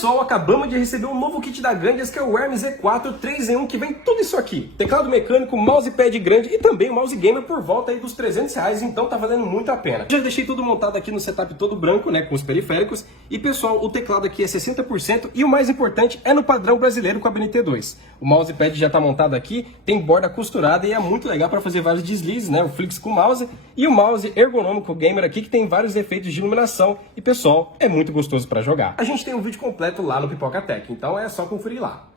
pessoal, acabamos de receber um novo kit da Grandis, que é o Hermes E4 3 em 1, que vem tudo isso aqui. Teclado mecânico, mousepad grande e também o mouse gamer por volta aí dos R$300, então tá valendo muito a pena. Já deixei tudo montado aqui no setup todo branco, né, com os periféricos. E pessoal, o teclado aqui é 60% e o mais importante é no padrão brasileiro com a BNT2. O mousepad já tá montado aqui, tem borda costurada e é muito legal para fazer vários deslizes, né, o flicks com o mouse. E o mouse ergonômico gamer aqui que tem vários efeitos de iluminação e pessoal, é muito gostoso para jogar. A gente tem um vídeo completo lá no Pipoca Tech, então é só conferir lá.